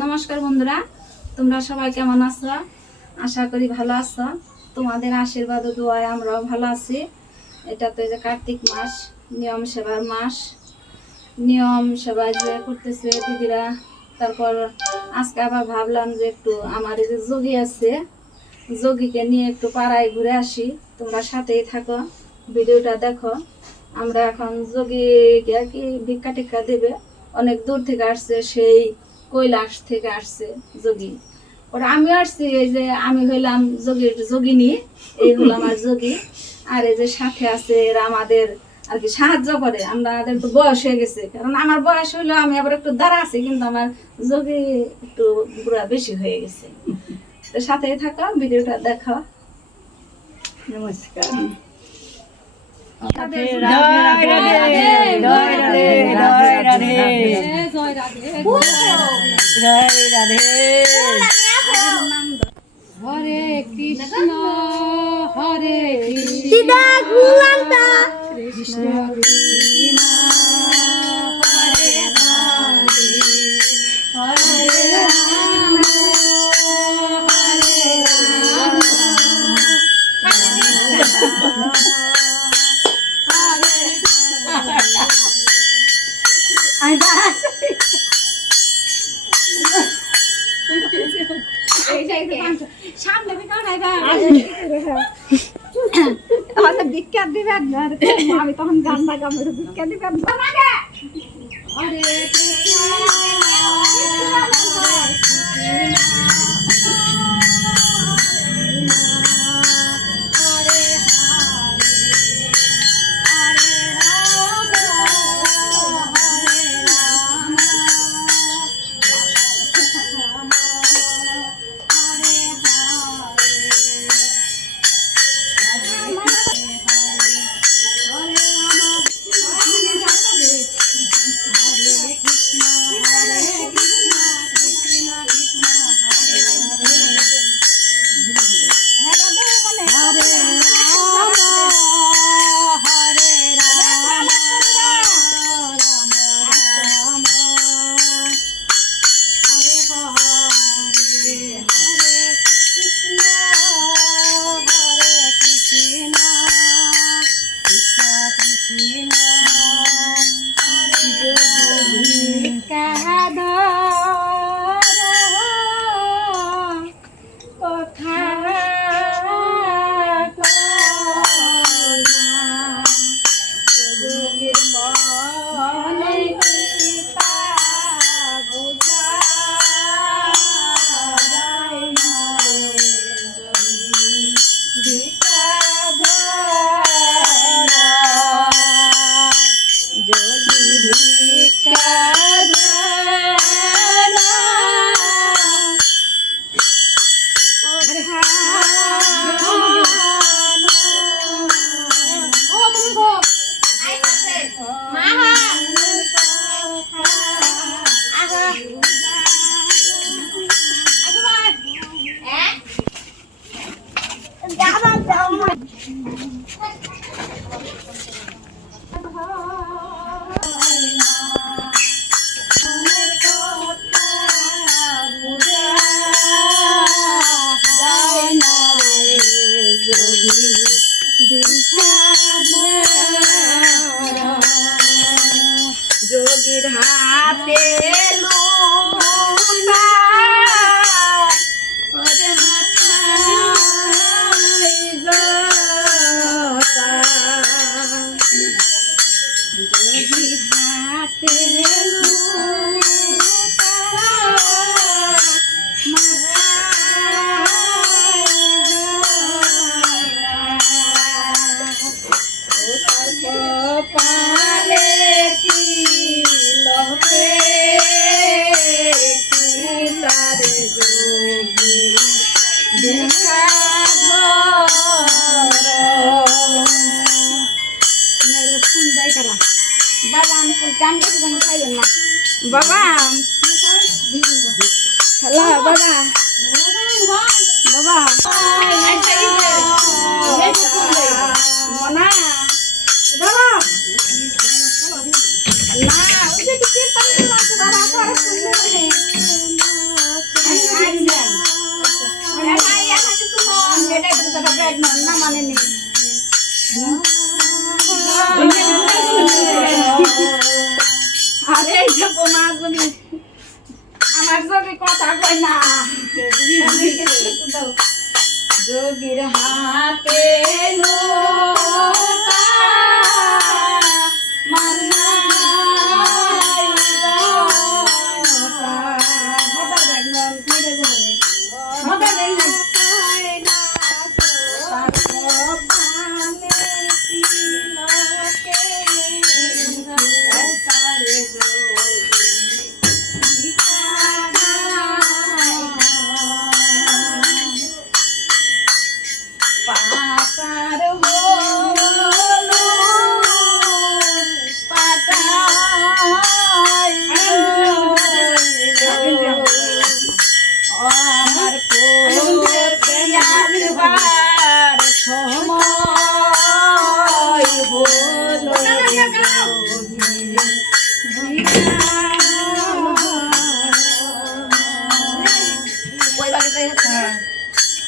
নমস্কার বন্ধুরা, তোমরা সবাই কেমন আছো? আশা করি ভালো আছো। তোমাদের আশীর্বাদ ও দোয়ায় আমরাও ভালো আছি। এটা তো এই যে কার্তিক মাস, নিয়ম সেবার মাস। নিয়ম সেবা যে করতেছে দিদিরা। তারপর আজকে আবার ভাবলাম যে একটু আমার এই যে যোগী আছে, যোগীকে নিয়ে একটু পাড়ায় ঘুরে আসি। তোমরা সাথেই থাকো, ভিডিওটা দেখো। আমরা এখন যোগীকে কি ভিক্ষা টিক্ষা দেবে, অনেক দূর থেকে আসছে, সেই কৈলাস থেকে আসছে যোগী। ওরা আমি আসছি, এই যে আমি হইলাম যোগীর যোগিনী, এই হলো আমার যোগী। আর এই যে সাথে আছে এরা আমাদের আর কি সাহায্য করে। আমাদের একটু বয়স হয়ে গেছে, কারণ আমার বয়স হইলো, আমি আবার একটু দাঁড়া আছি, কিন্তু আমার যোগী একটু বুড়া বেশি হয়ে গেছে। তো সাথেই থাকো, ভিডিওটা দেখো। নমস্কার। রাধে রাধে জয় রাধে জয় রাধে জয় রাধে জয় রাধে। হরে কৃষ্ণ হরে কৃষ্ণ কৃষ্ণ কৃষ্ণ হরে হরে হরে রাম হরে রাম সামনে ভিক্ষা দিবেন, আমি তখন গান বাজাবো, ভিক্ষা দিবেন। যোগীর হাতে লোটা ওরে মাথায় জটা, যোগীর হাতে লোটা মাথায় জটা, কপালে তিলকে তিলারে যোগী দেখা মেরে ফোন দেয় কারা বাবা, আমি গান গাইতে যেন খাইবেন না বাবা। হ্যালো বাবা, বাবা মনা বাবা না, ওই যে কি করতে বাবা পরে শুনবে। আরে এই যে বোমা গুলি আমার যদি কথা কই না যোগীর হাতে লোটা মান্নাই লোটা মদা দেখলাম ফিরে যাবে মদা দেখলাম পাতার হলো পাতায় আমার পড়িয়ার সময় হলো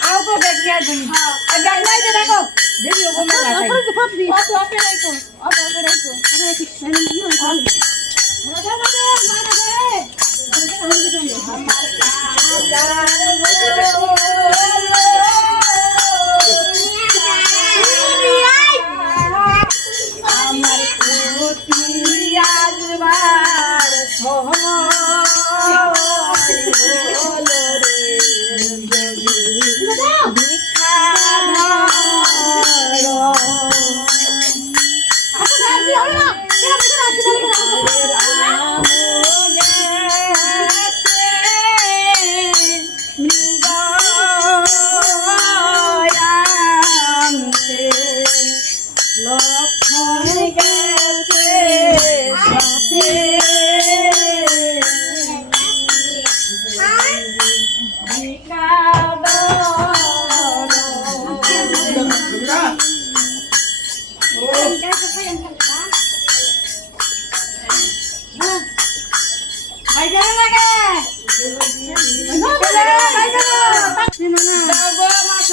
आओ तो बैठ गया तुम और बैठ नहीं दे देखो देवी को मैं लाता है অত আপে রাখো অত আপে রাখো আরে কৃষ্ণ কি হয় খালি আমার পতিয়ার সময় হলো রে ভিক্ষা লক্ষণ গেছে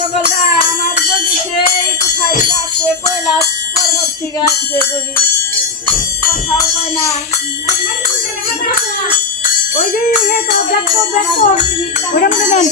সাথে আমার যদি সেই কোথায় গাছে কৈলাস পর্বত থেকে আসছে যদি কথাও কয় না ওই যে তো দেখো দেখো ওটা মনে নেন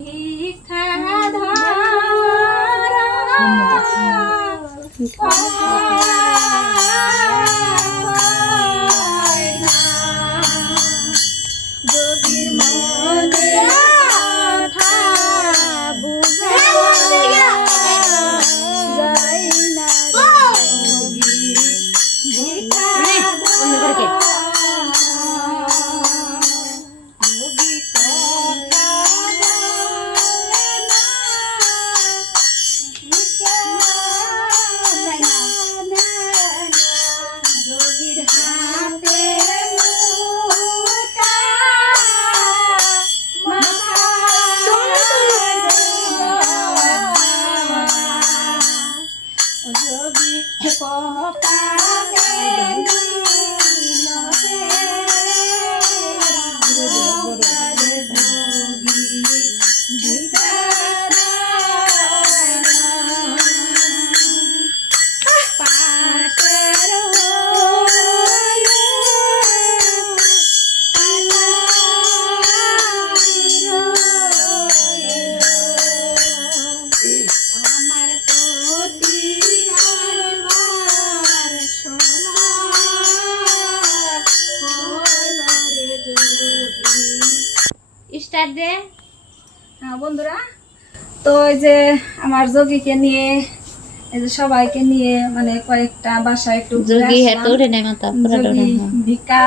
ভিক্ষা ধারা পায় না, যোগীর মনে কথা বুঝা যায় না, যোগী ভিক্ষা ধারা, যোগী কথা যোগীর হাতে মুঠা যোগী কপালে আমার প্রতি আমার স্টার্ট দে। হ্যাঁ বন্ধুরা, তো এই যে আমার যোগীকে নিয়ে, এই যে সবাইকে নিয়ে মানে কয়েকটা বাসায় একটু ঘুরে আসলাম। যোগী ভিক্ষা,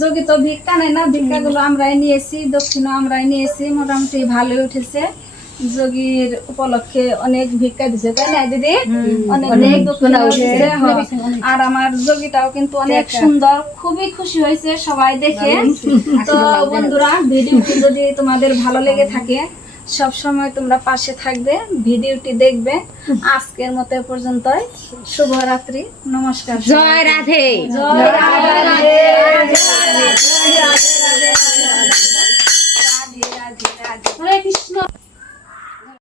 যোগী তো ভিক্ষা নেয় না, ভিক্ষাগুলো আমরাই নিয়েছি, দক্ষিণও আমরাই নিয়েছি, মোটামুটি ভালোই উঠেছে। যোগীর উপলক্ষে অনেক ভিক্ষা দিছে, তাই না দিদি? অনেক দক্ষিণা উঠেছে। আর আমার যোগীটাও কিন্তু অনেক সুন্দর, খুবই খুশি হয়েছে সবাই দেখে। তো বন্ধুরা, ভিডিওটি যদি তোমাদের ভালো লেগে থাকে, সব সময় তোমরা পাশে থাকবে, ভিডিওটি দেখবে। আজকের মতো এ পর্যন্তই। শুভরাত্রি, নমস্কার। জয় রাধে। জয় রাধে। রাধে রাধে রাধে রাধে রাধে রাধে। হরে কৃষ্ণ।